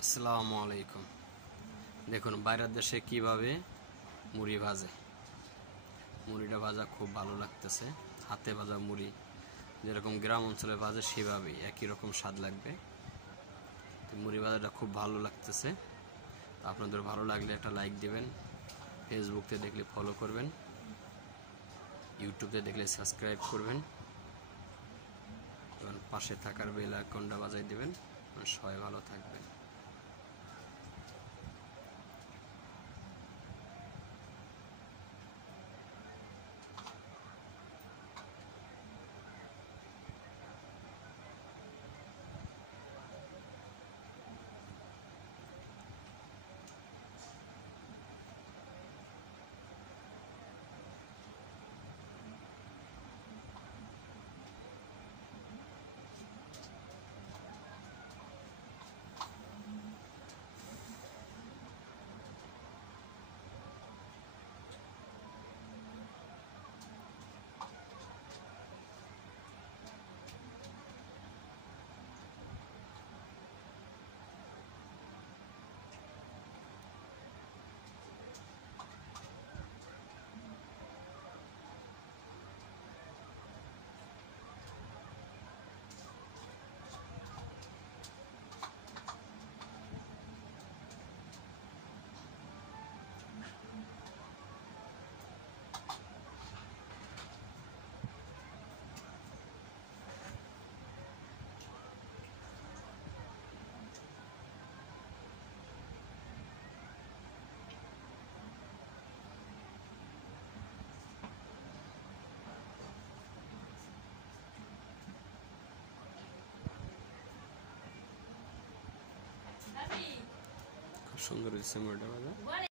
আসসালামু আলাইকুম। দেখুন বাইরের দেশে কিভাবে মুড়ি ভাজে। মুড়িটা ভাজা খুব ভালো লাগতেছে। হাতে ভাজা মুড়ি যেরকম গ্রাম অঞ্চলে ভাজে সেভাবেই একই রকম স্বাদ লাগবে। মুড়ি ভাজাটা খুব ভালো লাগতেছে। আপনাদের ভালো লাগলে একটা লাইক দিবেন, ফেসবুকে দেখলে ফলো করবেন, ইউটিউবে দেখলে সাবস্ক্রাইব করবেন এবং পাশে থাকার বেল আইকনটা বাজাই দিবেন। সবাই ভালো থাকবেন। খুব সুন্দর হয়েছে মুড়িটা ভাজা।